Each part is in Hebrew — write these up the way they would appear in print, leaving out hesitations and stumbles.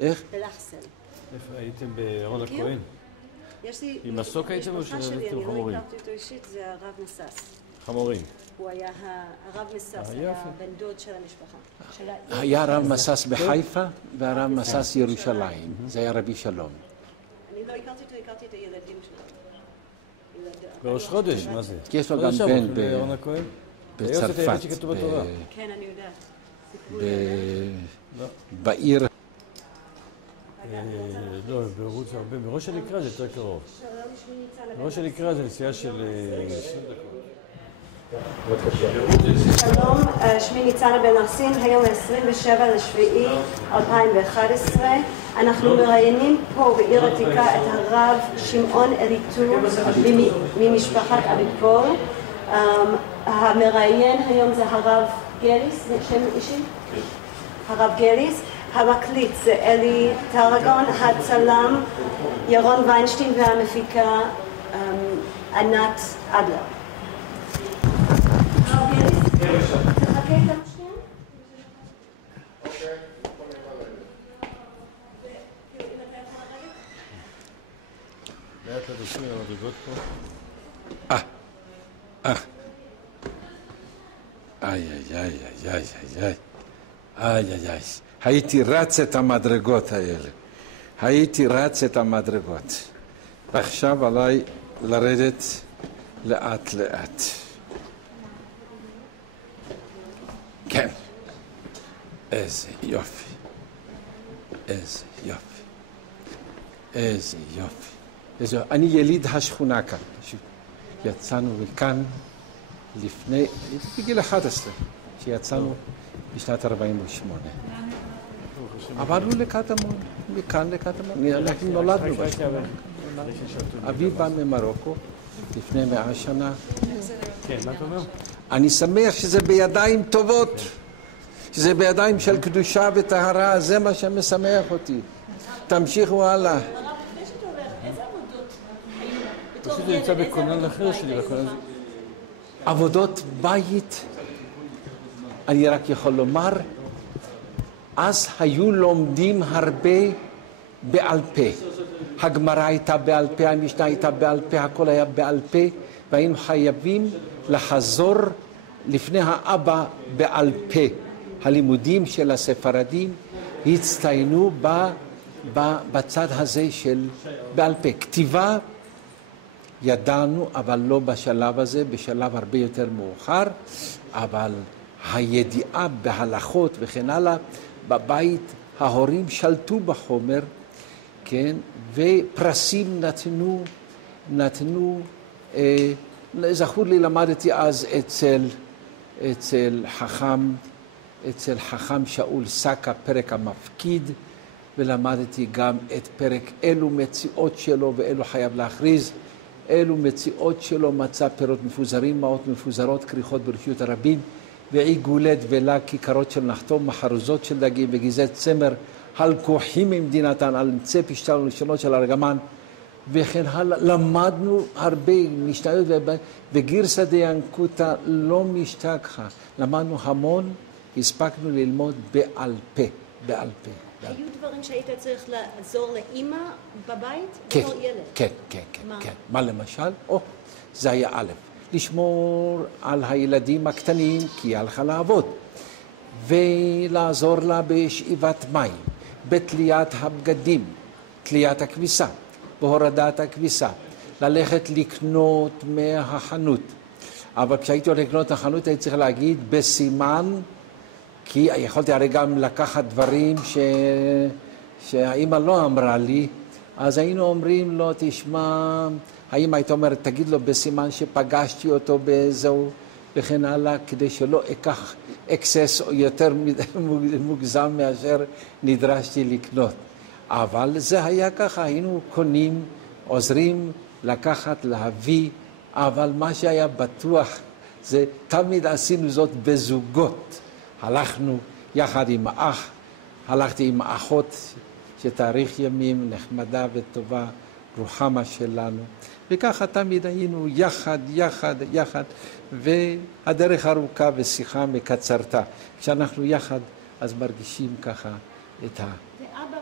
איך? בלחסן. איפה הייתם בארון הכהן? יש לי... עם מסוק הייתם או משפחה שלי, שהייתם אני לא חמורים? הכרתי אותו אישית, זה הרב מסס. חמורים. הוא היה הרב מסס, היה בן דוד של המשפחה. היה הרב מסס בחיפה והרב מסס ירושלים. זה היה רבי שלום. אני לא הכרתי אותו, הכרתי את הילדים שלו. בראש חודש, מה זה? כי יש לו גם בן בארון הכהן? בצרפת. הילד שכתוב בתורה. כן, אני יודעת. בעיר. לא, בערוץ הרבה. בראש הנקרא זה יותר קרוב. בראש הנקרא זה נסיעה של 20 דקות. שלום, שמי ניצנה בן ארסין, היום 27 לשביעי 2011. אנחנו מראיינים פה בעיר עתיקה את הרב שמעון אליטור ממשפחת אביפול. המראיין היום זה הרב גליס, זה שם אישי? הרב גליס. המקליט זה אלי טרגון, הצלם ירון ויינשטיין והמפיקה ענת אדלר. הרב גליס, תחכה איתם שנייה? לאט לדשים על המדרגות פה. איי. הייתי רץ את המדרגות האלה. ועכשיו עליי לרדת לאט לאט. כן. איזה יופי. אני יליד השכונה כאן. יצאנו מכאן לפני, בגיל 11, שיצאנו בשנת 48. עברנו לקטמון, מכאן לקטמון. אנחנו נולדנו בשכונה. אבי בא ממרוקו לפני 100 שנה. כן, מה אתה אומר? אני שמח שזה בידיים טובות, שזה בידיים של קדושה וטהרה, זה מה שמשמח אותי. תמשיכו הלאה. הרב, לפני שאתה הולך, איזה עבודות היו בתור פשוט זה נמצא בכונן אחר שלי, עבודות בית, אני רק יכול לומר, אז היו לומדים הרבה בעל פה. הגמרא הייתה בעל פה, המשנה הייתה בעל פה, הכל היה בעל פה, והיינו חייבים לחזור לפני האבא בעל פה. הלימודים של הספרדים הצטיינו בצד הזה של בעל פה. כתיבה ידענו, אבל לא בשלב הזה, בשלב הרבה יותר מאוחר, אבל הידיעה בהלכות וכן הלאה, בבית ההורים שלטו בחומר, כן, ופרסים נתנו, זכור לי, למדתי אז אצל חכם שאול סקה, פרק המפקיד, ולמדתי גם את פרק אלו מציאות שלו ואלו חייב להכריז, אלו מציאות שלו מצא פירות מפוזרים, מעות מפוזרות, כריכות ברשות הרבים, ועיגולי דבלה, כיכרות של נחתום, מחרוזות של דגים וגיזי צמר, הלקוחים ממדינתן, על נצא פשטן ולשונות של ארגמן, וכן הלאה. למדנו הרבה משניות, וגרסא דינקותא לא משתכחא. למדנו המון, הספקנו ללמוד בעל פה. היו דברים שהיית צריך לעזור לאמא בבית? כן, בתור ילד? כן. מה למשל? זה היה א', לשמור על הילדים הקטנים, כי היא הלכה לעבוד, ולעזור לה בשאיבת מים, בתליית הבגדים, תליית הכביסה, בהורדת הכביסה, ללכת לקנות מהחנות. אבל כשהייתי הולך לקנות מהחנות הייתי צריך להגיד בסימן, כי יכולתי הרי גם לקחת דברים שהאמא לא אמרה לי, אז היינו אומרים לו, תשמע, האמא הייתה אומרת, תגיד לו בסימן שפגשתי אותו באיזהו וכן הלאה, כדי שלא אקח אקסס או יותר מוגזם מאשר נדרשתי לקנות. אבל זה היה ככה, היינו קונים, עוזרים לקחת, להביא, אבל מה שהיה בטוח זה תמיד עשינו זאת בזוגות. הלכנו יחד עם האח, הלכתי עם האחות שתאריך ימים, נחמדה וטובה, רוחמה שלנו. וככה תמיד היינו יחד, והדרך ארוכה ושיחה מקצרתה. כשאנחנו יחד, אז מרגישים ככה את ואבא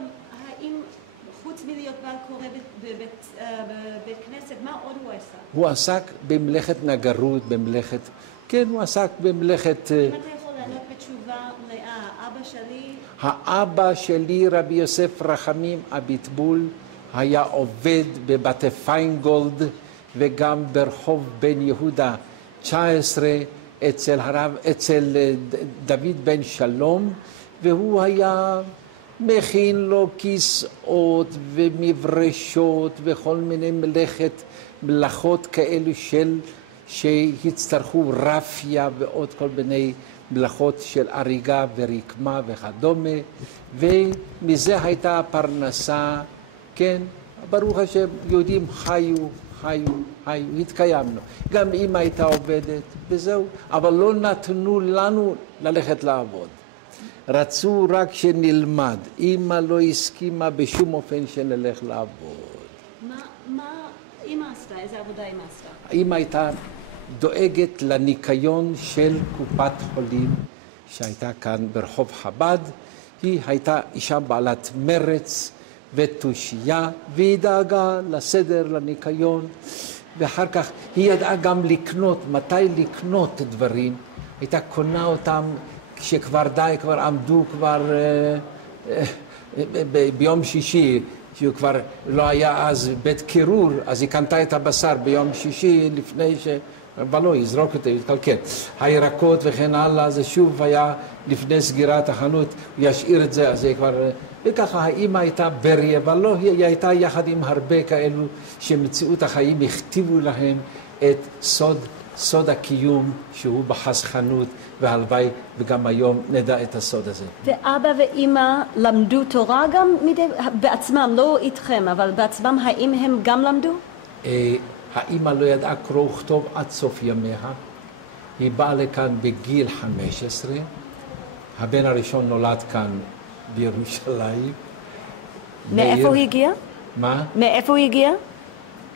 בעל קורא בבית כנסת, מה עוד הוא עשה? הוא עסק במלאכת נגרות, במלאכת... כן, הוא עסק במלאכת... אם אתה יכול לענות בתשובה מלאה, אבא שלי... האבא שלי, רבי יוסף רחמים אביטבול, היה עובד בבתי פיינגולד וגם ברחוב בן יהודה 19 אצל דוד בן שלום, והוא היה מכין לו כיסאות ומברשות וכל מיני מלאכות כאלו שהצטרכו רפיה ועוד כל מיני מלאכות של אריגה ורקמה וכדומה, ומזה הייתה הפרנסה. כן, ברוך השם, יהודים חיו, התקיימנו. גם אמא הייתה עובדת, וזהו, אבל לא נתנו לנו ללכת לעבוד. רצו רק שנלמד. אמא לא הסכימה בשום אופן שנלך לעבוד. מה אמא עשתה? איזה עבודה אמא עשתה? אמא הייתה דואגת לניקיון של קופת חולים שהייתה כאן ברחוב חב"ד. היא הייתה אישה בעלת מרץ ותושייה, והיא דאגה לסדר, לניקיון, ואחר כך היא ידעה גם לקנות, מתי לקנות דברים. הייתה קונה אותם כשכבר די, כבר עמדו ביום שישי, שהוא כבר לא היה אז בית קירור, אז היא קנתה את הבשר ביום שישי לפני אבל לא, יזרוק אותו, יתקלקל. הירקות וכן הלאה, זה שוב היה לפני סגירת החנות, הוא ישאיר את זה, אז זה כבר... וככה האמא הייתה בריה, אבל לא, היא הייתה יחד עם הרבה כאלו שמציאות החיים הכתיבו להם את סוד הקיום שהוא בחסכנות, והלוואי וגם היום נדע את הסוד הזה. ואבא ואמא למדו תורה גם בעצמם, לא איתכם, אבל בעצמם, האם הם גם למדו? האמא לא ידעה קרוא וכתוב עד סוף ימיה. היא באה לכאן בגיל 15. הבן הראשון נולד כאן בירושלים. מאיפה הוא הגיע? מה? מאיפה הוא הגיע?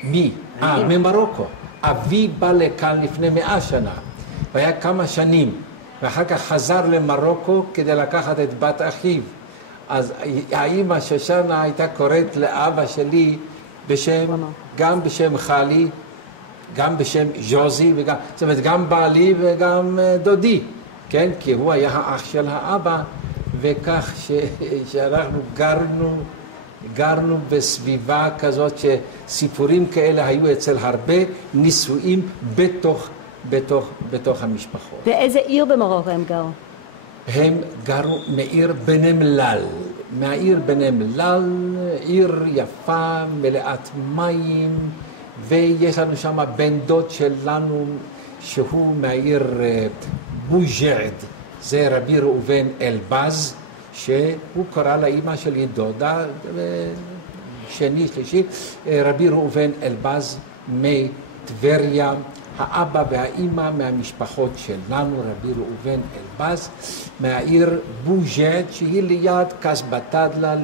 מי? ממרוקו. אבי בא לכאן לפני 100 שנה. והיה כמה שנים. ואחר כך חזר למרוקו כדי לקחת את בת אחיו. אז האמא שושנה הייתה קוראת לאבא שלי בשם, גם בשם חלי, גם בשם ז'וזי, וגם, זאת אומרת, גם בעלי וגם דודי, כן? כי הוא היה האח של האבא, וכך שאנחנו גרנו בסביבה כזאת שסיפורים כאלה היו אצל הרבה נישואים בתוך המשפחות. באיזה עיר במרוקו הם גרו? הם גרו מעיר בנמלל. מהעיר בנמלל, עיר יפה, מלאת מים, ויש לנו שם בן דוד שלנו שהוא מהעיר בוז'עד, זה רבי ראובן אלבז, שהוא קרא לאמא שלי דודה, שני, שלישי, רבי ראובן אלבז מטבריה, האבא והאמא מהמשפחות שלנו, רבי ראובן אלבז, מהעיר בוז'עד, שהיא ליד קסבתדלה,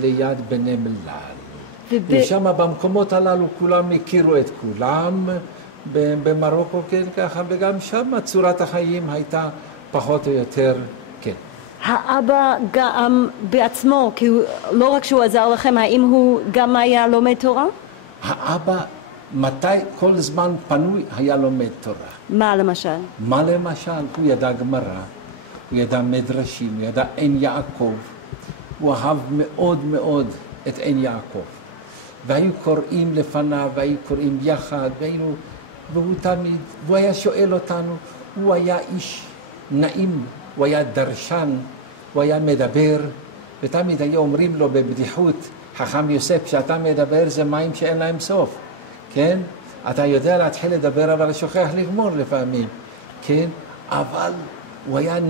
ליד בנמלל. ושם במקומות הללו כולם הכירו את כולם, במרוקו כן ככה, וגם שם צורת החיים הייתה פחות או יותר, כן. האבא גם בעצמו, כי לא רק שהוא עזר לכם, האם הוא גם היה לומד תורה? האבא מתי כל זמן פנוי היה לומד תורה. מה למשל? מה למשל? הוא ידע גמרא, הוא ידע מדרשים, הוא ידע עין יעקב. הוא אהב מאוד מאוד את עין יעקב. והיו קוראים לפניו, והיו קוראים יחד, והוא תמיד, והוא היה שואל אותנו, הוא היה איש נעים, הוא היה דרשן, הוא היה מדבר, ותמיד היו אומרים לו בבדיחות, חכם יוסף, כשאתה מדבר זה מים שאין להם סוף. כן? אתה יודע להתחיל לדבר, אבל שוכח לגמור לפעמים. כן? אבל הוא היה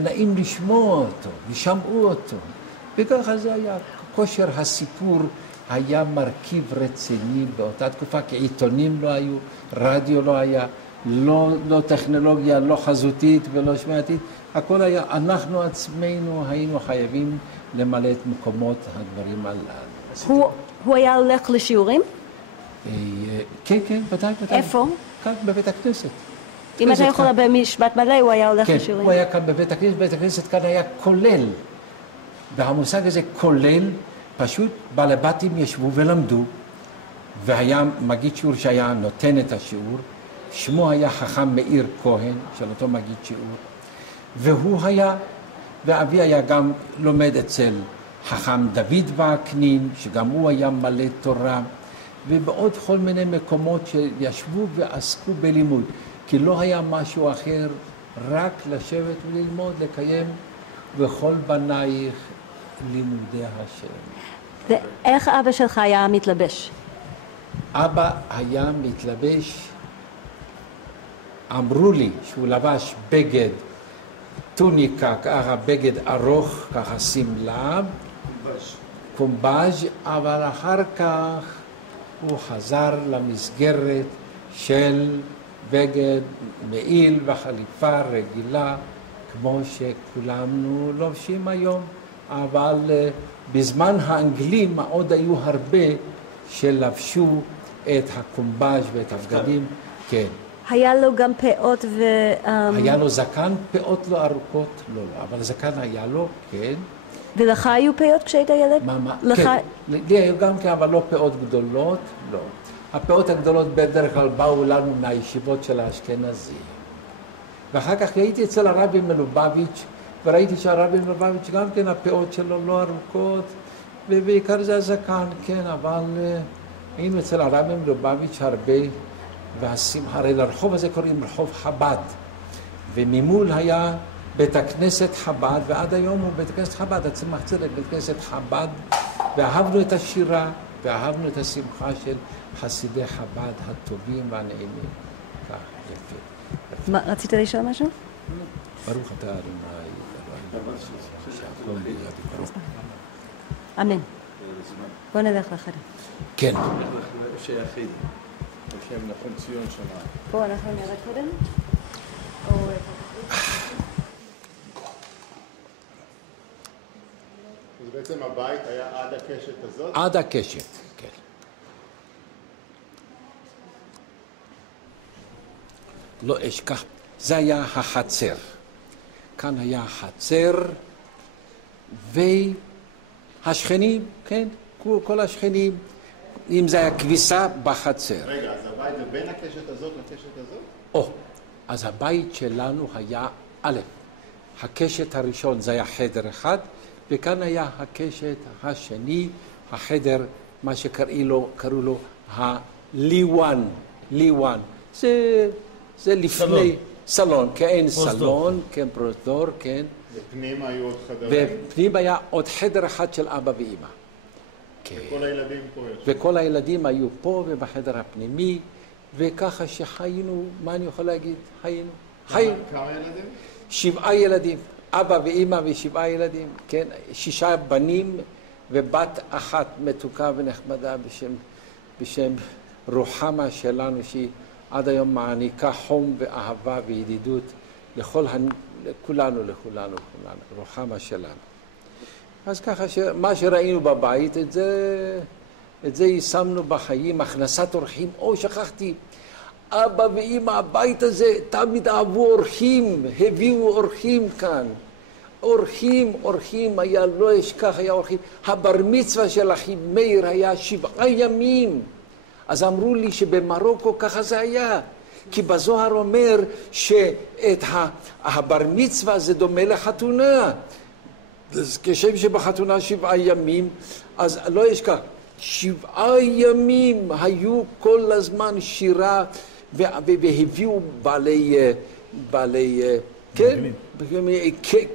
נעים לשמוע אותו, ושמעו אותו. וככה זה היה. כושר הסיפור היה מרכיב רציני באותה תקופה, כי עיתונים לא היו, רדיו לא היה, לא טכנולוגיה, לא חזותית ולא שמיעתית. הכל היה, אנחנו עצמנו היינו חייבים למלא את מקומות הדברים הללו. הוא היה הולך לשיעורים? כן, ודאי. איפה? כאן בבית הכנסת. אם אתה יכול במשפט מלא, הוא היה הולך לשיעורים. כן, הוא היה כאן בבית הכנסת, בית הכנסת כאן היה כולל. והמושג הזה כולל פשוט בעלי בתים ישבו ולמדו, והיה מגיד שיעור שהיה נותן את השיעור, שמו היה חכם מאיר כהן, של אותו מגיד שיעור, והוא היה, ואבי היה גם לומד אצל חכם דוד וקנין, שגם הוא היה מלא תורה, ובעוד כל מיני מקומות שישבו ועסקו בלימוד, כי לא היה משהו אחר, רק לשבת וללמוד, לקיים וכל בנייך לימודי השם. ואיך אבא שלך היה מתלבש? אבא היה מתלבש, אמרו לי שהוא לבש בגד, טוניקה, ככה בגד ארוך, ככה שמלה, קומבז', אבל אחר כך הוא חזר למסגרת של בגד מעיל וחליפה רגילה, כמו שכולנו לובשים היום, אבל בזמן האנגלים עוד היו הרבה שלבשו את הקומבז' ואת הבגדים, כן. היה לו גם פאות ו... היה לו זקן, פאות לא ארוכות, לא, אבל זקן היה לו, כן. ולך היו פאות כשהיית ילד? מה? לך... כן, לי היו גם כן, אבל לא פאות גדולות, לא. הפאות הגדולות בדרך כלל באו לנו מהישיבות של האשכנזים. ואחר כך הייתי אצל הרבי מלובביץ', וראיתי שהרבי מלובביץ' גם כן הפאות שלו לא ארוכות, ובעיקר זה הזקן, כן, אבל היינו אצל הרבי מלובביץ' הרבה, הרי לרחוב הזה קוראים רחוב חב"ד, וממול היה בית הכנסת חב"ד, ועד היום הוא בית הכנסת חב"ד, הצמח צדק, בית הכנסת חב"ד, ואהבנו את השירה, ואהבנו את השמחה של חסידי חב"ד הטובים והנעימים. כך, יפה. מה, רצית לשאול משהו? ברוך אתה אדוני, שהכל ביד יקרו. אמן. בוא נלך לחדר. כן. איפה שיחיד, בשם נחום ציון שמה. פה אנחנו נראה קודם? אז בעצם הבית היה עד הקשת הזאת? עד הקשת, כן. לא אשכח, זה היה החצר. כאן היה החצר, והשכנים, כן, כל השכנים, אם זה היה כביסה בחצר. רגע, אז הבית זה בין הקשת הזאת לקשת הזאת? או, אז הבית שלנו היה, א', הקשת הראשון זה היה חדר אחד, וכאן היה הקשת השני, החדר, מה שקראו לו הליוואן, ליוואן. זה לפני סלון, כן, סלון, כן, פרוזדור, כן. ופנים היו עוד חדרים? ופנים היה עוד חדר אחד של אבא ואמא. וכל הילדים פה יש? וכל הילדים היו פה ובחדר הפנימי, וככה שחיינו, מה אני יכול להגיד? חיינו. כמה ילדים? 7 ילדים, אבא ואמא ו7 ילדים, כן, 6 בנים ובת אחת מתוקה ונחמדה בשם רוחמה שלנו, שהיא עד היום מעניקה חום ואהבה וידידות לכולנו, רוחמה שלנו. אז ככה מה שראינו בבית, את זה יישמנו בחיים, הכנסת אורחים. שכחתי, אבא ואמא, הבית הזה תמיד אהבו אורחים, הביאו אורחים כאן. אורחים, היה לא אשכח, היה אורחים. הבר מצווה של אחי מאיר היה 7 ימים. אז אמרו לי שבמרוקו ככה זה היה. כי בזוהר אומר שאת הבר מצווה זה דומה לחתונה. כשם שבחתונה 7 ימים, אז לא אשכח, 7 ימים היו כל הזמן שירה, והביאו בעלי כן,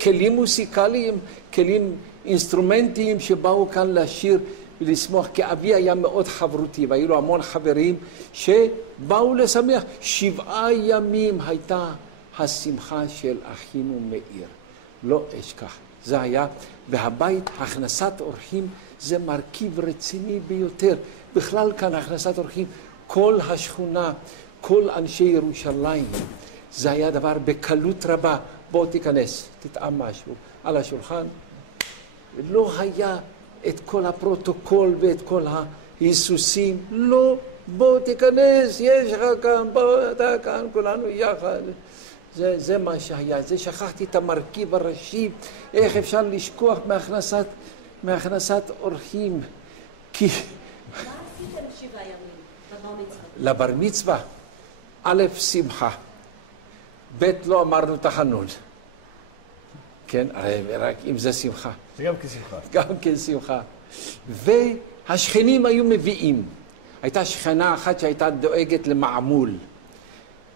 כלים מוסיקליים, כלים אינסטרומנטיים שבאו כאן לשיר ולשמוח, כי אבי היה מאוד חברותי, והיו לו המון חברים שבאו לשמח. 7 ימים הייתה השמחה של אחינו מאיר, לא אשכח. זה היה, והבית, הכנסת אורחים, זה מרכיב רציני ביותר. בכלל כאן הכנסת אורחים, כל השכונה, כל אנשי ירושלים, זה היה דבר בקלות רבה. בוא תיכנס, תטעם משהו על השולחן. לא היה את כל הפרוטוקול ואת כל ההיסוסים. לא, בוא תיכנס, יש לך כאן, בוא, אתה כאן, כולנו יחד. זה מה שהיה. זה שכחתי את המרכיב הראשי. איך אפשר לשכוח מהכנסת מהכנסת אורחים, כי... מה עשיתם 7 ימים בבר מצווה? לבר מצווה, א', שמחה, ב', לא אמרנו תחנון. כן, הרי רק אם זה שמחה. זה גם כשמחה. גם כן שמחה. והשכנים היו מביאים. הייתה שכנה אחת שהייתה דואגת למעמול.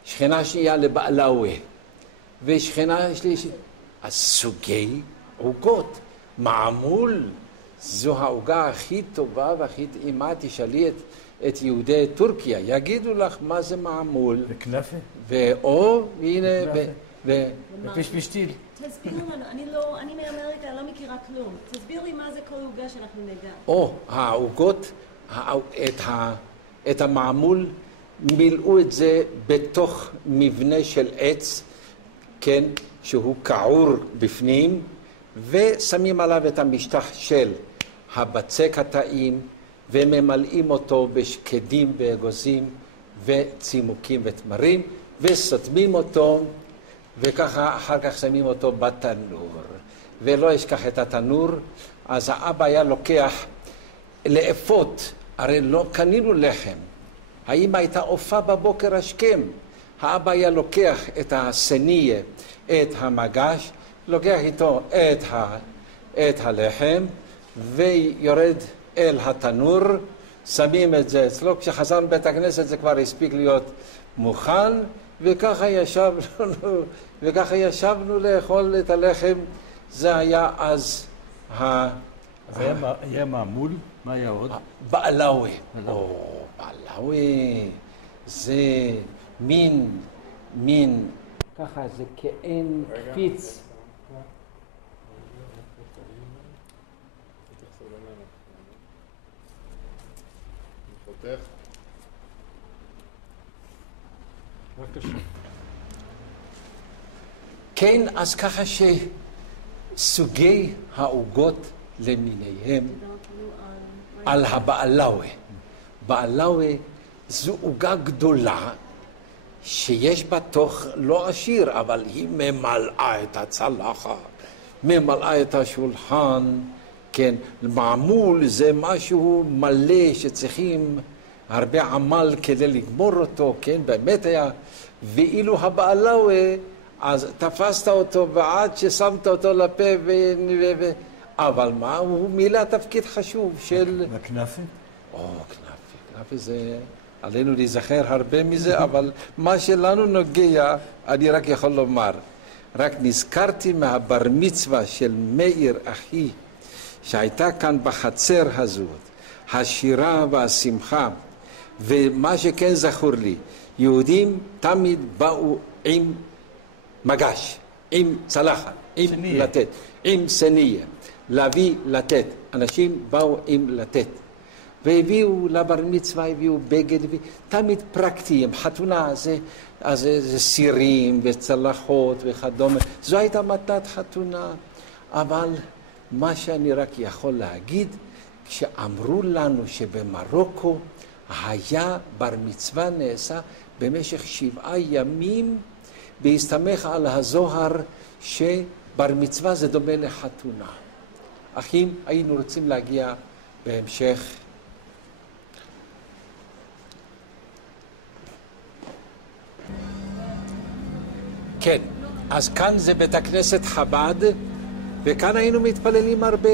שכנה שנייה לבעלאווה. ושכנה שלישית. אז סוגי עוגות. מעמול זו העוגה הכי טובה והכי טעימה. תשאלי את יהודי טורקיה. יגידו לך מה זה מעמול. וכנפה? ואו, הנה, ופשפשטיל. תסבירו לנו, אני מאמריקה, לא מכירה כלום. תסביר לי מה זה כל עוגה שאנחנו נדע. או, העוגות, את המעמול, מילאו את זה בתוך מבנה של עץ, כן, שהוא קעור בפנים, ושמים עליו את המשטח של הבצק הטעים, וממלאים אותו בשקדים ואגוזים וצימוקים ותמרים, וסותמים אותו, וככה אחר כך שמים אותו בתנור. ולא ישכח את התנור, אז האבא היה לוקח לאפות, הרי לא קנינו לחם. האמא הייתה עופה בבוקר השכם. האבא היה לוקח את הסניה, את המגש, לוקח איתו את הלחם, ויורד אל התנור, שמים את זה אצלו. כשחזרנו בית הכנסת זה כבר הספיק להיות מוכן, וככה ישבנו לאכול את הלחם. זה היה אז היה מעמול, מה היה עוד? בעלאווה. בעלאווה זה מין, ככה זה כאין קפיץ. כן, אז ככה שסוגי העוגות למיניהם על הבעלאווה. בעלאווה זו עוגה גדולה שיש בה תוך לא עשיר, אבל היא ממלאה את הצלחת, ממלאה את השולחן, כן, מעמול זה משהו מלא שצריכים הרבה עמל כדי לגמור אותו, כן, באמת היה, ואילו הבעלאווה, אז תפסת אותו ועד ששמת אותו לפה אבל מה? הוא מילא תפקיד חשוב של... והכנפה? כנפה זה... עלינו להיזכר הרבה מזה, אבל מה שלנו נוגע, אני רק יכול לומר, רק נזכרתי מהבר מצווה של מאיר אחי, שהייתה כאן בחצר הזאת, השירה והשמחה, ומה שכן זכור לי, יהודים תמיד באו עם מגש, עם צלחת, עם סניה. לתת, עם סניה, להביא לתת, אנשים באו עם לתת. והביאו לבר מצווה, הביאו בגד, תמיד פרקטיים, חתונה, זה סירים וצלחות וכדומה, זו הייתה מתנת חתונה, אבל מה שאני רק יכול להגיד, כשאמרו לנו שבמרוקו היה בר מצווה נעשה במשך 7 ימים, בהסתמך על הזוהר שבר מצווה זה דומה לחתונה. אחים, היינו רוצים להגיע בהמשך כן, אז כאן זה בית הכנסת חב"ד, וכאן היינו מתפללים הרבה.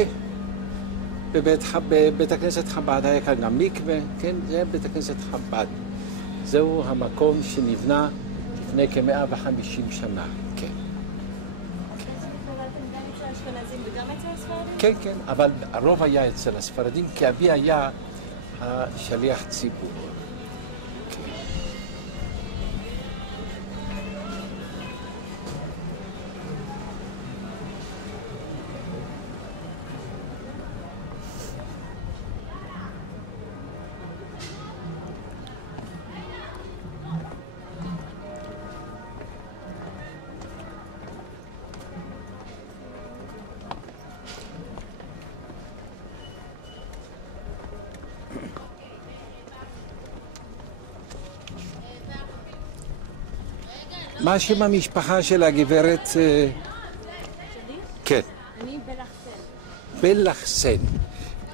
בבית הכנסת חב"ד היה כאן גם מקווה, כן, זה בית הכנסת חב"ד. זהו המקום שנבנה לפני כ-150 שנה, כן. כן, כן, אבל הרוב היה אצל הספרדים, כי אבי היה השליח ציבור. מה שם המשפחה של הגברת? שלי? כן. אני בלחסן. בלחסן.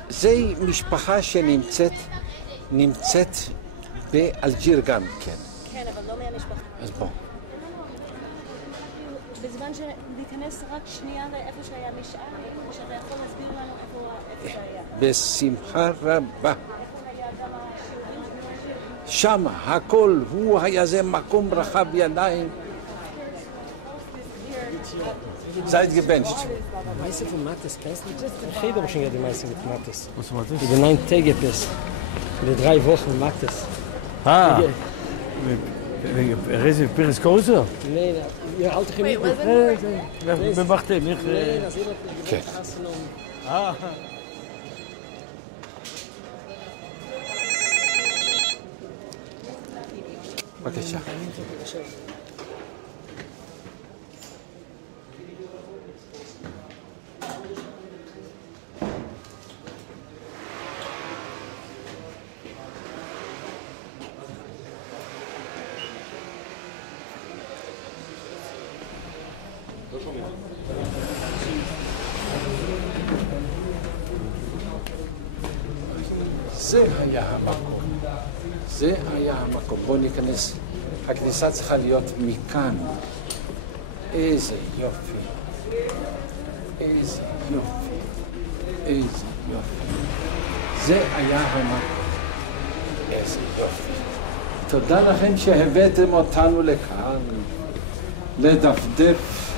זו משפחה שנמצאת באלג'יר גם כן. כן, אבל לא מהמשפחה. אז בוא. בזמן שניכנס רק שנייה לאיפה שהיה משאל, שאתה יכול להסביר לנו איפה זה היה. בשמחה רבה. שם הכל, הוא היה זה מקום רחב ידיים. Seid gewünscht. Meise von Mattes Pest, ich rede aber schon ja die Meise mit Mattes. Was war das? Die 9 Tage Pest. Die 3 Wochen Mattes. איזה פרס קורסו? Nee, ihr alte Chemie. במחתם, איך... Nee, das ist כן. בבקשה. זה היה המקום. זה היה המקום. בואו ניכנס. הכניסה צריכה להיות מכאן. איזה יופי. איזה יופי. איזה יופי. זה היה המקום. איזה יופי. תודה לכם שהבאתם אותנו לכאן. לדפדף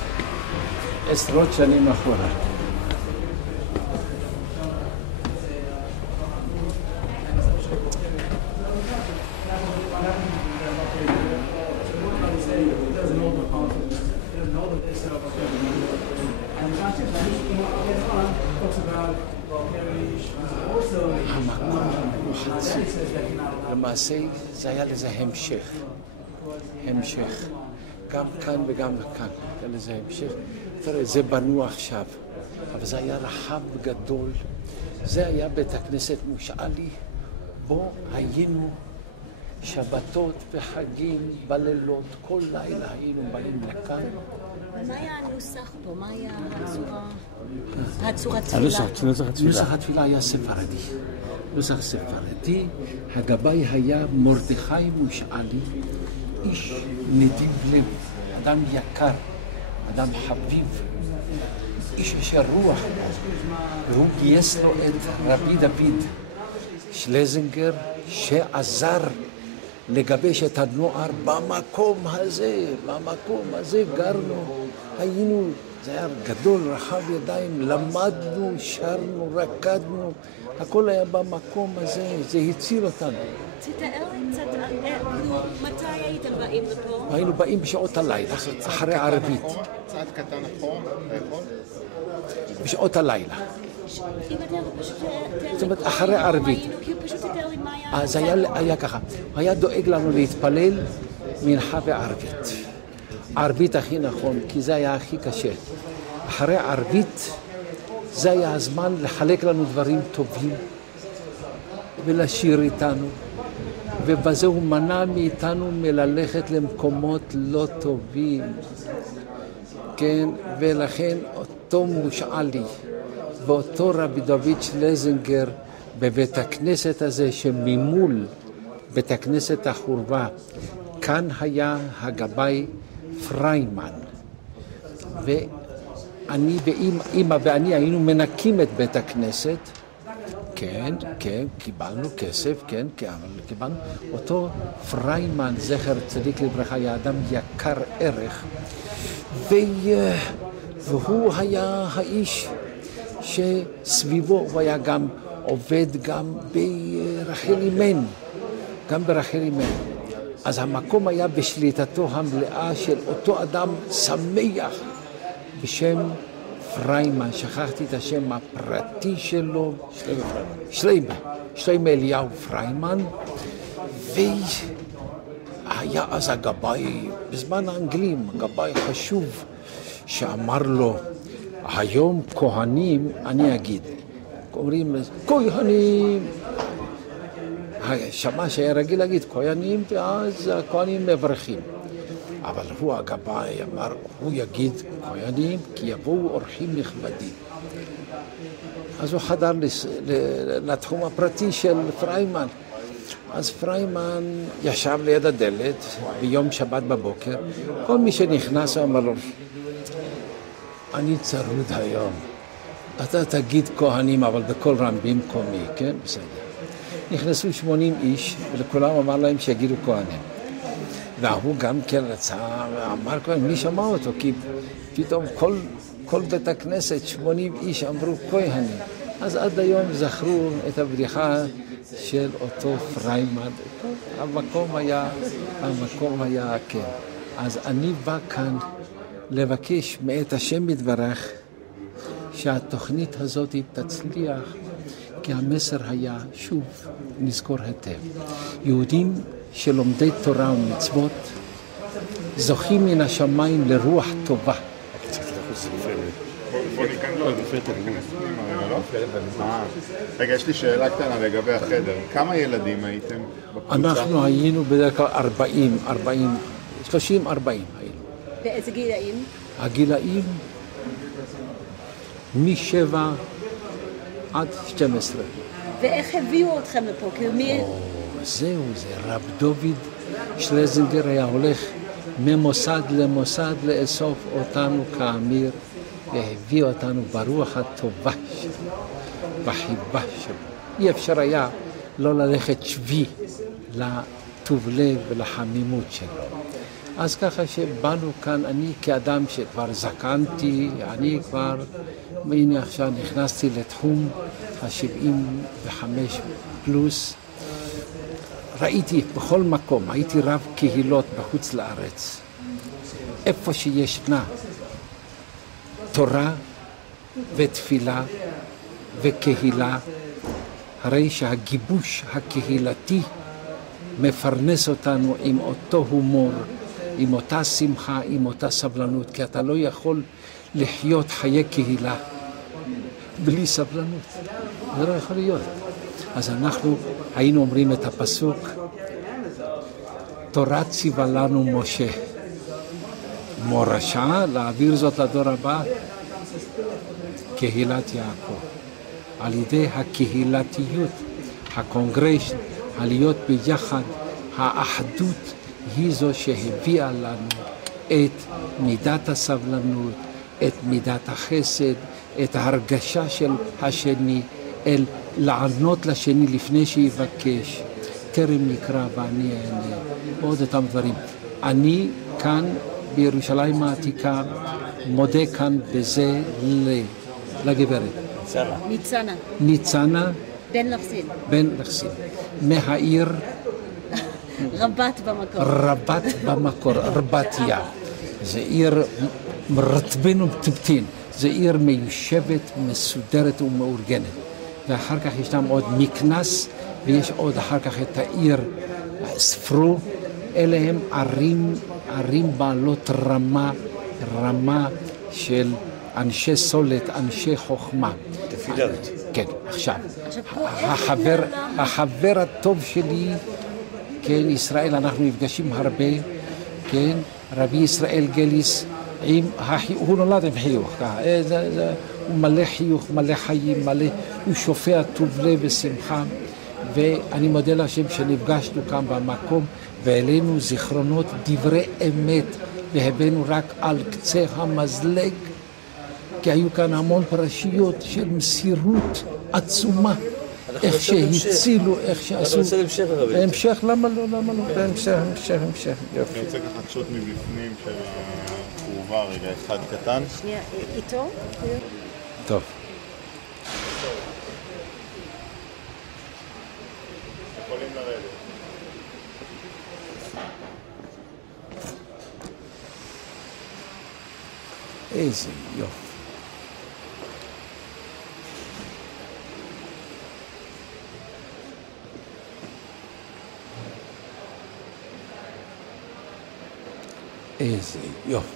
עשרות שנים אחורה. למעשה זה היה לזה המשך. גם כאן וגם כאן, היה לזה המשך. תראה, זה בנו עכשיו, אבל זה היה רחב גדול. זה היה בית הכנסת מושאלי, בו היינו שבתות וחגים, בלילות, כל לילה היינו באים לכאן. ומה היה הנוסח פה? מה היה הצורת תפילה? נוסח התפילה היה ספרדי. נוסח ספרדי, הגבאי היה מרדכי מושאלי, איש נדיב לב, אדם יקר, אדם חביב, איש אשר רוח בו, והוא גייס לו את רבי דוד שלזינגר, שעזר לגבש את הנוער במקום הזה גרנו, היינו, זה היה גדול, רחב ידיים, למדנו, שרנו, רקדנו, הכל היה במקום הזה, זה הציל אותנו. תתאר לי קצת, מתי הייתם באים לפה? היינו באים בשעות הלילה, אחרי ערבית. צעד קטן אחורה, לאכול? בשעות הלילה. אם אתה פשוט זאת אומרת, אחרי ערבית. כי פשוט תתאר לי מה היה... אז היה ככה, הוא היה דואג לנו להתפלל מנחה וערבית. ערבית הכי נכון, כי זה היה הכי קשה. אחרי ערבית, זה היה הזמן לחלק לנו דברים טובים ולשיר איתנו, ובזה הוא מנע מאיתנו מללכת למקומות לא טובים. כן, ולכן אותו מושאלי ואותו רבי דוד שלזינגר בבית הכנסת הזה שממול בית הכנסת החורבה, כאן היה הגבאי פריימן, ואני ואמא ואני היינו מנקים את בית הכנסת. כן, קיבלנו כסף, כן, אבל קיבלנו. אותו פריימן, זכר צדיק לברכה, היה אדם יקר ערך, והוא היה האיש שסביבו, הוא היה גם עובד גם ברחל אימנו, אז המקום היה בשליטתו המלאה של אותו אדם שמח בשם פריימן, שכחתי את השם הפרטי שלו, שלמה אליהו פריימן, והיה אז הגבאי, בזמן האנגלים, הגבאי חשוב, שאמר לו, היום כהנים, אני אגיד, אומרים, כהנים, שמע שהיה רגיל להגיד כהנים, ואז הכהנים מברכים. אבל הוא הגבאי אמר, הוא יגיד כהנים, כי יבואו אורחים נכבדים. אז הוא חדר לתחום הפרטי של פריימן. אז פריימן ישב ליד הדלת ביום שבת בבוקר. כל מי שנכנס אמר לו, אני צרוד היום. אתה תגיד כהנים, אבל בקול רם במקומי, כן? בסדר. נכנסו 80 איש, ולכולם אמר להם שיגידו כהנים. והוא גם כן רצה, אמר כהנים, מי שמע אותו? כי פתאום כל בית הכנסת, 80 איש אמרו כהנים. אז עד היום זכרו את הבדיחה של אותו פריימן. המקום היה, כן. אז אני בא כאן לבקש מאת השם יתברך שהתוכנית הזאת תצליח, כי המסר היה, שוב, נזכור היטב. יהודים שלומדי תורה ומצוות זוכים מן השמיים לרוח טובה. רגע, יש לי שאלה קטנה לגבי החדר. כמה ילדים הייתם בקבוצה? אנחנו היינו בדרך כלל 40, 30-40 היינו. באיזה גילאים? הגילאים מ-7 עד 12. ואיך הביאו אתכם לפה? זהו, זה רב דוד שלזינגר היה הולך ממוסד למוסד לאסוף אותנו כאמיר, והביא אותנו ברוח הטובה שלו, בחיבה שלו. אי אפשר היה לא ללכת שבי לטוב לב ולחמימות שלו. אז ככה שבאנו כאן, אני כאדם שכבר זקנתי, הנה עכשיו נכנסתי לתחום ה-75 פלוס, ראיתי בכל מקום, הייתי רב קהילות בחוץ לארץ. איפה שישנה תורה ותפילה וקהילה, הרי שהגיבוש הקהילתי מפרנס אותנו עם אותו הומור, עם אותה שמחה, עם אותה סבלנות, כי אתה לא יכול לחיות חיי קהילה בלי סבלנות. זה לא יכול להיות. אז אנחנו היינו אומרים את הפסוק, תורה ציווה לנו משה, מורשה, להעביר זאת לדור הבא, קהילת יעקב. על ידי הקהילתיות, הקונגרס, הלהיות ביחד, האחדות היא זו שהביאה לנו את מידת הסבלנות, את מידת החסד, את ההרגשה של השני, לענות לשני לפני שיבקש, טרם נקרא ואני אענה, ועוד אותם דברים. אני כאן בירושלים העתיקה מודה כאן בזה לגברת. ניצנה. בן לחסין. מהעיר רבת במקור, רבתיה. זה עיר מרתבן ומטבטין. זה עיר מיושבת, מסודרת ומאורגנת. ואחר כך ישנם עוד מקנס, ויש עוד אחר כך את העיר ספרו. אלה הם ערים בעלות רמה של אנשי סולת, אנשי חוכמה. תפילת. כן, עכשיו. החבר הטוב שלי, כן, ישראל, אנחנו נפגשים הרבה, כן, רבי ישראל גליס, הוא נולד עם חיוך, הוא מלא חיוך, מלא חיים, הוא שופע טוב לב ושמחה, ואני מודה להשם שנפגשנו כאן במקום, ואלינו זיכרונות דברי אמת, והבאנו רק על קצה המזלג, כי היו כאן המון פרשיות של מסירות עצומה, איך שהצילו, איך שעשו. אנחנו נעשה המשך הרבי. בהמשך, למה לא? בהמשך, יופי. אני רוצה לקחת שוט מבפנים של התגובה, רגע, אחד קטן. שנייה, איתו? טוב. יכולים לרדת. איזה יופי. איזה יופי.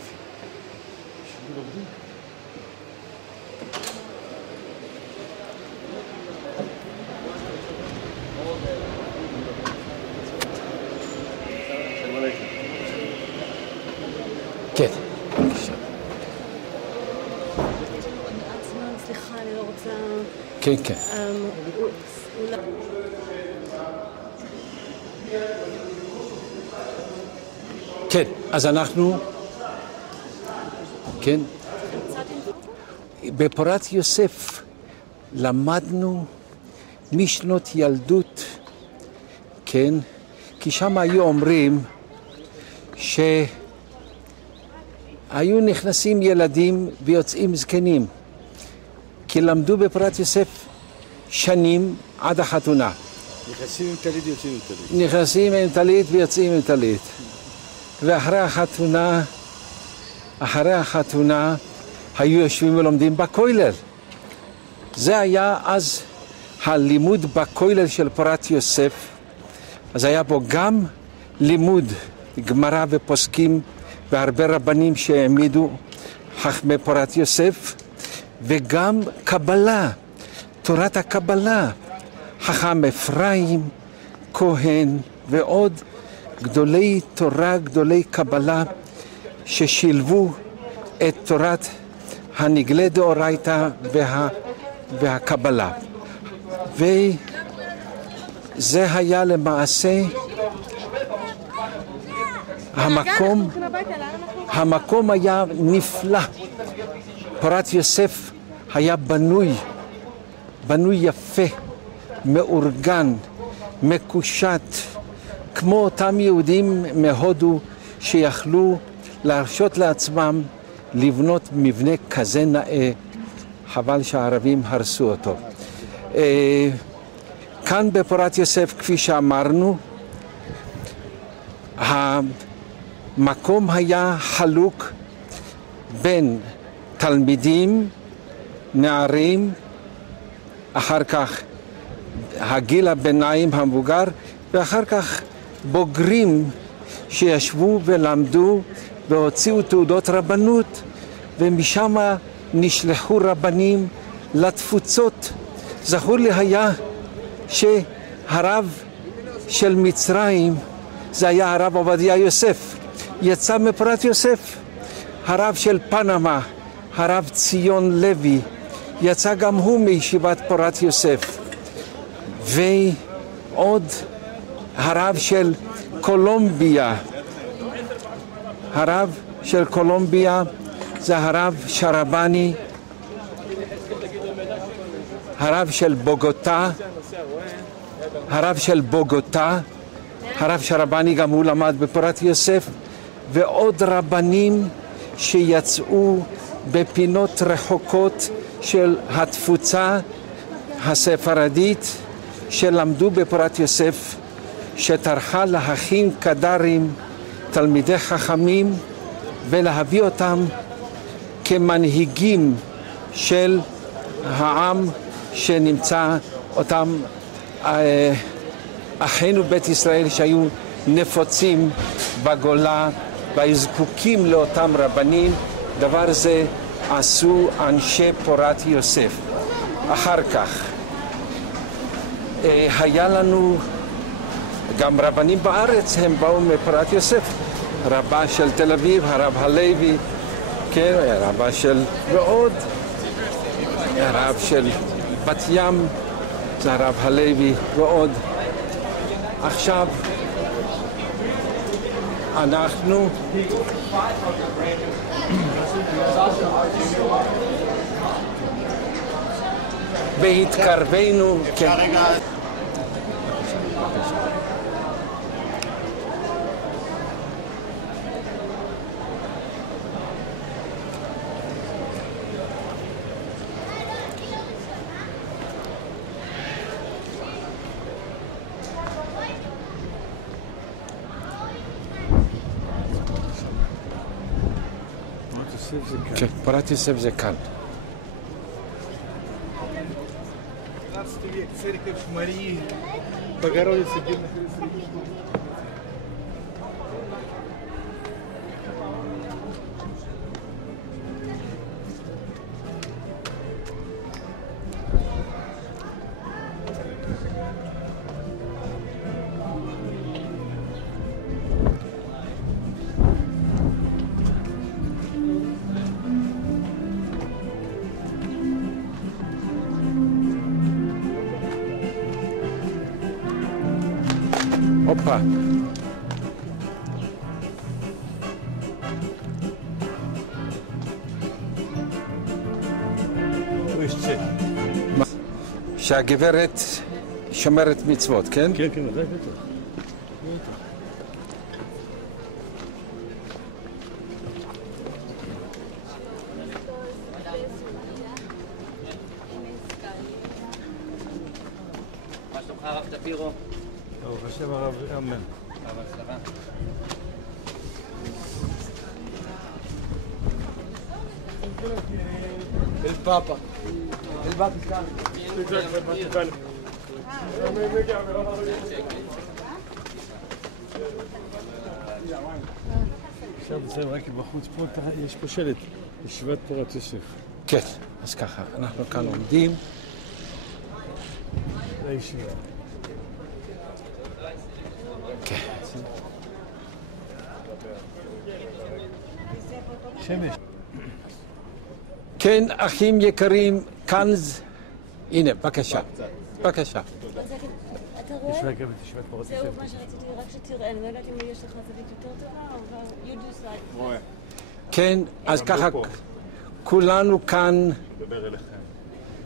כן. סליחה, אני לא רוצה... כן, כן. כן, אז אנחנו, כן, בפורת יוסף למדנו משנות ילדות, כן, כי שם היו אומרים שהיו נכנסים ילדים ויוצאים זקנים, כי למדו בפורת יוסף שנים עד החתונה. נכנסים עם טלית ויוצאים עם טלית. נכנסים עם טלית ויוצאים עם טלית. ואחרי החתונה היו יושבים ולומדים בכולל. זה היה אז הלימוד בכולל של פורת יוסף. אז היה בו גם לימוד גמרא ופוסקים והרבה רבנים שהעמידו חכמי פורת יוסף, וגם קבלה, תורת הקבלה, חכם אפרים, כהן ועוד גדולי תורה, גדולי קבלה, ששילבו את תורת הנגלה דאורייתא והקבלה. וזה היה למעשה המקום היה נפלא. פורת יוסף היה בנוי יפה, מאורגן, מקושט, כמו אותם יהודים מהודו שיכלו להרשות לעצמם לבנות מבנה כזה נאה. חבל שהערבים הרסו אותו. כאן בפורת יוסף, כפי שאמרנו, המקום היה חלוק בין תלמידים, נערים, אחר כך הגיל הביניים המבוגר, ואחר כך בוגרים שישבו ולמדו והוציאו תעודות רבנות, ומשם נשלחו רבנים לתפוצות. זכור לי היה שהרב של מצרים, זה היה הרב עובדיה יוסף, יצא מפורת יוסף. הרב של פנמה, הרב ציון לוי, יצא גם הוא מישיבת פורת יוסף. ועוד הרב של קולומביה, הרב של קולומביה זה הרב שרבני, הרב של בוגוטה, הרב שרבני גם הוא למד בפורת יוסף, ועוד רבנים שיצאו בפינות רחוקות של התפוצה הספרדית, שלמדו בפורת יוסף, שטרחה להכין קדרים, תלמידי חכמים, ולהביא אותם כמנהיגים של העם שנמצא, אותם אחינו בית ישראל שהיו נפוצים בגולה והיו זקוקים לאותם רבנים. דבר זה עשו אנשי פורת יוסף. אחר כך היה לנו גם רבנים בארץ, הם באו מפורת יוסף. רבה של תל אביב, הרב הלוי, כן, רבה של ועוד, הרב של בת ים, זה הרב הלוי ועוד. עכשיו אנחנו והתקרבנו, כן. כן, פורת יוסף זה כאן. Церковь Марии Богородицы Бедных Христов. מפה. הוא יש צ'ק. שהגברת שומרת מצוות, כן? כן, כן, זה בטח. מה שלומך הרב שפירו? ברוך השם הרב, אמן. El Papa, el Vaticano. Exacto, el Vaticano. עכשיו בסדר, רק בחוץ פה, יש פה שלט, ישיבת תורת יוסף. כן, אז ככה, אנחנו כאן עומדים. זה הישיבה. כן. שמש. כן, אחים יקרים, כאן, הנה, בבקשה. בבקשה. אתה יש רואה? רכבת ישיבת תורת זהו יוסף. מה שרציתי רק שתראה, אני לא יודעת אם יש לך זווית יותר טובה, אבל you decide. רואה, כן, אז ככה, כולנו כאן מדבר אליכם.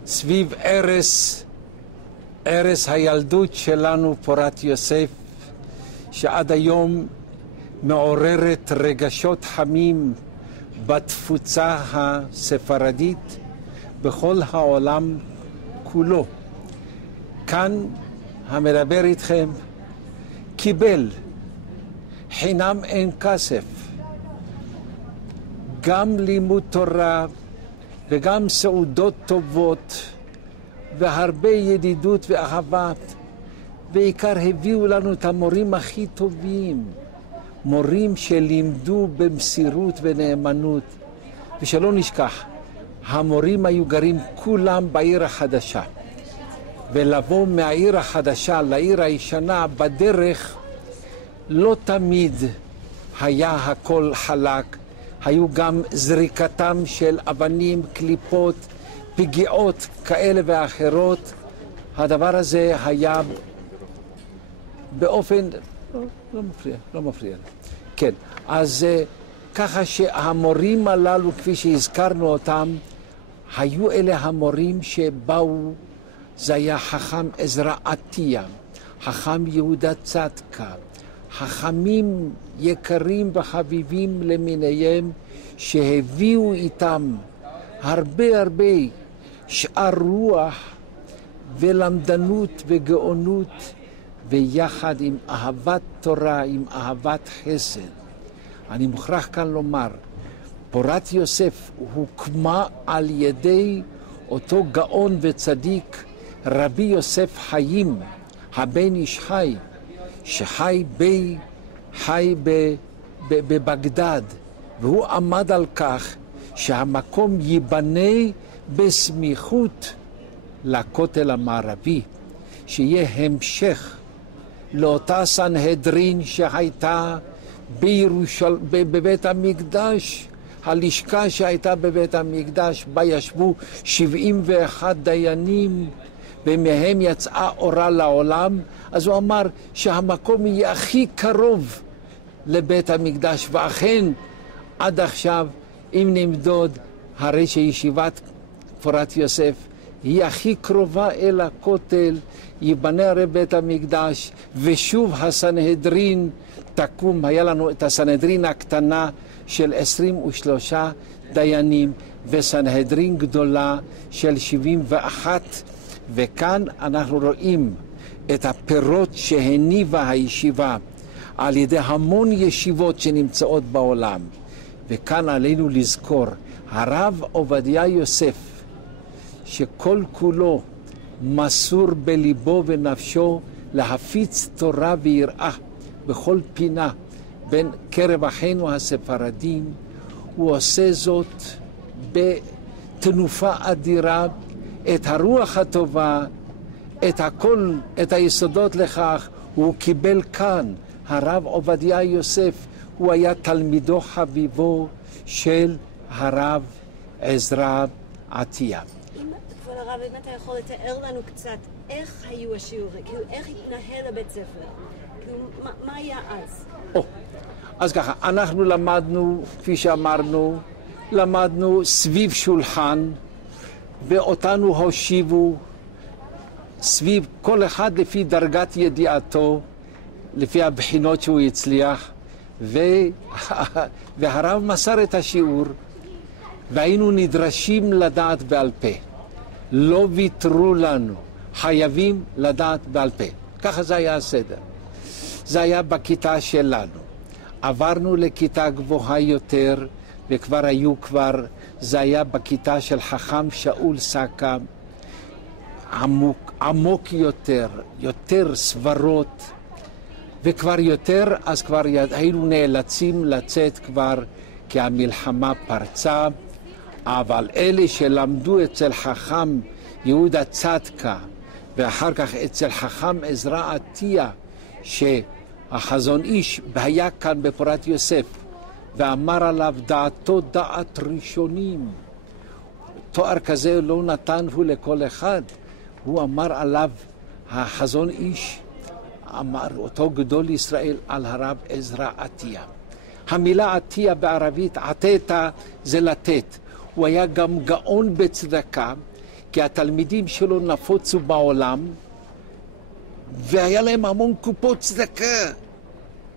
סביב ערש הילדות שלנו, פורת יוסף, שעד היום מעוררת רגשות חמים בתפוצה הספרדית בכל העולם כולו. כאן המדבר איתכם קיבל חינם אין כסף גם לימוד תורה וגם סעודות טובות והרבה ידידות ואהבה, בעיקר הביאו לנו את המורים הכי טובים, מורים שלימדו במסירות ונאמנות. ושלא נשכח, המורים היו גרים כולם בעיר החדשה, ולבוא מהעיר החדשה לעיר הישנה בדרך לא תמיד היה הכל חלק, היו גם זריקתם של אבנים, קליפות, פגיעות כאלה ואחרות. הדבר הזה היה באופן, לא מפריע. כן, אז ככה שהמורים הללו, כפי שהזכרנו אותם, היו אלה המורים שבאו, זה היה חכם עזרא עטיה, חכם יהודה צדקה, חכמים יקרים וחביבים למיניהם, שהביאו איתם הרבה שאר רוח ולמדנות וגאונות, ויחד עם אהבת תורה, עם אהבת חסד. אני מוכרח כאן לומר, פורת יוסף הוקמה על ידי אותו גאון וצדיק, רבי יוסף חיים, הבן איש חי, שחי בבגדד, והוא עמד על כך שהמקום ייבנה בסמיכות לכותל המערבי, שיהיה המשך לאותה סנהדרין שהייתה בבית המקדש, הלשכה שהייתה בבית המקדש, בה ישבו 71 דיינים, ומהם יצאה אורה לעולם. אז הוא אמר שהמקום יהיה הכי קרוב לבית המקדש, ואכן עד עכשיו, אם נמדוד, הרי שישיבת פורת יוסף היא הכי קרובה אל הכותל, ייבנה הרי בית המקדש, ושוב הסנהדרין תקום. היה לנו את הסנהדרין הקטנה של 23 דיינים, וסנהדרין גדולה של 71, וכאן אנחנו רואים את הפירות שהניבה הישיבה על ידי המון ישיבות שנמצאות בעולם. וכאן עלינו לזכור, הרב עובדיה יוסף, שכל כולו מסור בליבו ונפשו להפיץ תורה ויראה בכל פינה בין קרב אחינו הספרדים, הוא עושה זאת בתנופה אדירה. את הרוח הטובה, את הכל, את היסודות לכך, הוא קיבל כאן. הרב עובדיה יוסף, הוא היה תלמידו חביבו של הרב עזרא עטיה. כבוד הרב, אם אתה יכול לתאר לנו קצת איך היו השיעורים, כאילו איך התנהל הבית ספר, כאילו, מה היה אז? אז ככה, אנחנו למדנו, כפי שאמרנו, למדנו סביב שולחן, ואותנו הושיבו סביב כל אחד לפי דרגת ידיעתו, לפי הבחינות שהוא הצליח, והרב מסר את השיעור, והיינו נדרשים לדעת בעל פה. לא ויתרו לנו, חייבים לדעת בעל פה. ככה זה היה הסדר. זה היה בכיתה שלנו. עברנו לכיתה גבוהה יותר, וכבר זה היה בכיתה של חכם שאול סקה, עמוק יותר, יותר סברות, וכבר יותר, אז כבר היינו נאלצים לצאת כבר, כי המלחמה פרצה, אבל אלה שלמדו אצל חכם יהודה צדקה, ואחר כך אצל חכם עזרא עטיה, שהחזון איש היה כאן בפורת יוסף, ואמר עליו דעתו דעת ראשונים. תואר כזה לא נתן הוא לכל אחד. הוא אמר עליו, החזון איש, אמר אותו גדול ישראל על הרב עזרא עטיה. המילה עטיה בערבית, עטתה, זה לתת. הוא היה גם גאון בצדקה, כי התלמידים שלו נפוצו בעולם, והיה להם המון קופות צדקה,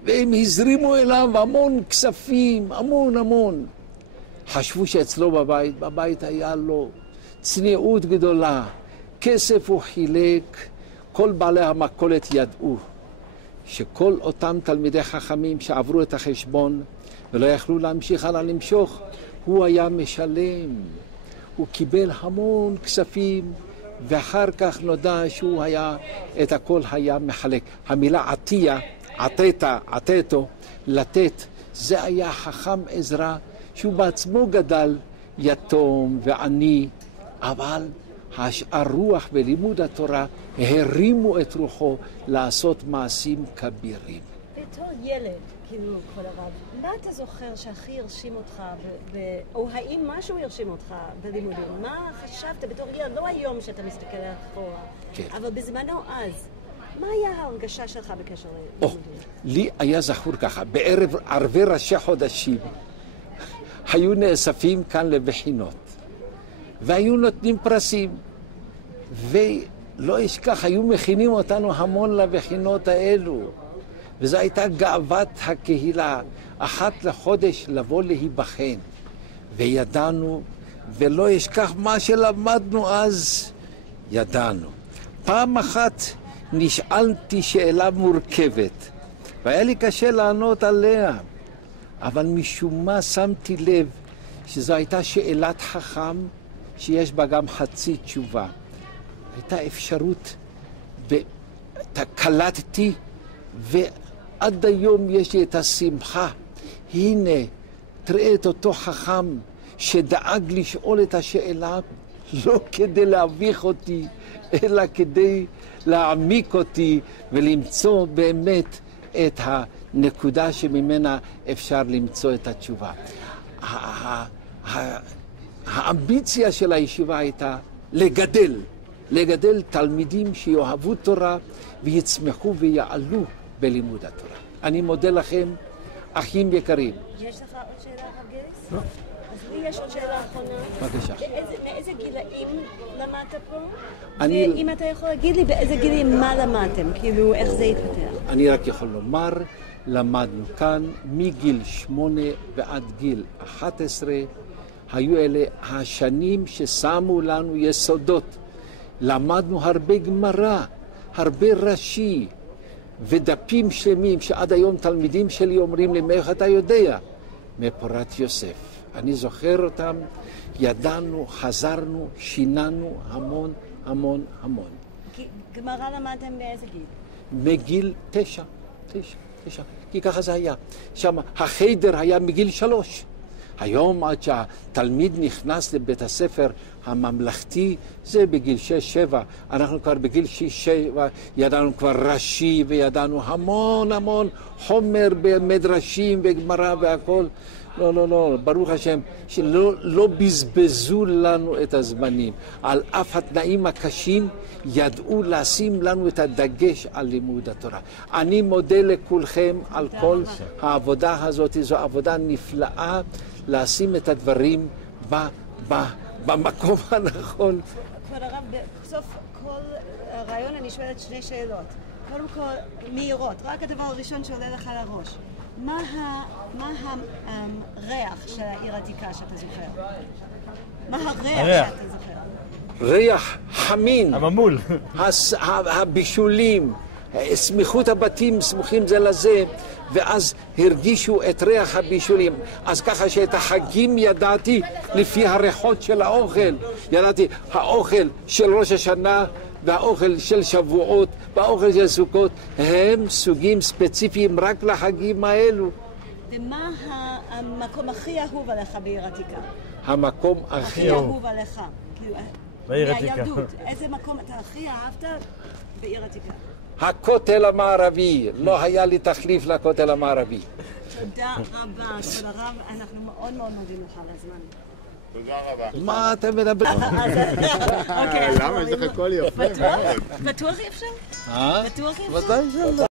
והם הזרימו אליו המון כספים, המון. חשבו שאצלו בבית היה לו צניעות גדולה, כסף הוא חילק, כל בעלי המכולת ידעו שכל אותם תלמידי חכמים שעברו את החשבון ולא יכלו להמשיך הלאה למשוך, הוא היה משלם. הוא קיבל המון כספים, ואחר כך נודע שהוא היה, את הכל היה מחלק. המילה עטיה, עטתו, לתת, זה היה חכם עזרא, שהוא בעצמו גדל יתום ועני, אבל הרוח ולימוד התורה הרימו את רוחו לעשות מעשים כבירים. בתור ילד, כאילו, כבוד הרב, מה אתה זוכר שהכי הרשים אותך, או האם משהו הרשים אותך בלימודים? מה חשבת בתור ילד? לא היום שאתה מסתכל אחורה, כן. אבל בזמנו אז. מה היה ההרגשה שלך בקשר ללימודים? לי היה זכור ככה, בערב ערבי ראשי חודשים, היו נאספים כאן לבחינות, והיו נותנים פרסים, ולא אשכח, היו מכינים אותנו המון לבחינות האלו, וזו הייתה גאוות הקהילה, אחת לחודש לבוא להיבחן, וידענו, ולא אשכח מה שלמדנו אז, ידענו. פעם אחת נשאלתי שאלה מורכבת, והיה לי קשה לענות עליה, אבל משום מה שמתי לב שזו הייתה שאלת חכם שיש בה גם חצי תשובה. הייתה אפשרות, וקלטתי, ועד היום יש לי את השמחה. הנה, תראה את אותו חכם שדאג לשאול את השאלה, לא כדי להביך אותי, אלא כדי להעמיק אותי ולמצוא באמת את הנקודה שממנה אפשר למצוא את התשובה. האמביציה של הישיבה הייתה לגדל תלמידים שיאהבו תורה ויצמחו ויעלו בלימוד התורה. אני מודה לכם, אחים יקרים. יש לך עוד שאלה, הרב גריס? לא. אז לי יש עוד שאלה אחרונה. בבקשה. מאיזה גילאים למדת פה? ואם אתה יכול להגיד לי באיזה גילים מה למדתם, כאילו איך זה התפתח? אני רק יכול לומר, למדנו כאן מגיל 8 ועד גיל 11, היו אלה השנים ששמו לנו יסודות. למדנו הרבה גמרא, הרבה רש"י, ודפים שלמים שעד היום תלמידים שלי אומרים לי, מאיך אתה יודע? מפורת יוסף. אני זוכר אותם, ידענו, חזרנו, שיננו המון. גמרא למדתם באיזה גיל? מגיל 9. כי ככה זה היה. שם החדר היה מגיל 3. היום עד שהתלמיד נכנס לבית הספר הממלכתי, זה בגיל 6-7. אנחנו כבר בגיל 6-7 ידענו כבר רש"י, וידענו המון חומר במדרשים וגמרא והכל. לא, ברוך השם, שלא בזבזו לנו את הזמנים. על אף התנאים הקשים, ידעו לשים לנו את הדגש על לימוד התורה. אני מודה לכולכם על כל העבודה הזאת, זו עבודה נפלאה לשים את הדברים במקום הנכון. כבוד הרב, בסוף כל רעיון אני שואלת שני שאלות. קודם כל, מהירות, רק הדבר הראשון שעולה לך לראש. מה הריח של העיר העתיקה שאתה זוכר? מה הריח שאתה זוכר? ריח חמין. הממול. הבישולים, סמיכות הבתים סמוכים זה לזה, ואז הרגישו את ריח הבישולים. אז ככה שאת החגים ידעתי לפי הריחות של האוכל. ידעתי האוכל של ראש השנה והאוכל של שבועות והאוכל של סוכות הם סוגים ספציפיים רק לחגים האלו. ומה המקום הכי אהוב עליך בעיר עתיקה? המקום הכי אהוב עליך. בעיר עתיקה. מהילדות, איזה מקום אתה הכי אהבת בעיר עתיקה? הכותל המערבי, לא היה לי תחליף לכותל המערבי. תודה רבה, כבוד הרב, אנחנו מאוד מאוד מודים לך על הזמן. תודה רבה. מה אתם מדברים? למה? יש לך קול יפה מאוד. בטוח אי אפשר? בטוח אי אפשר? ודאי שלא.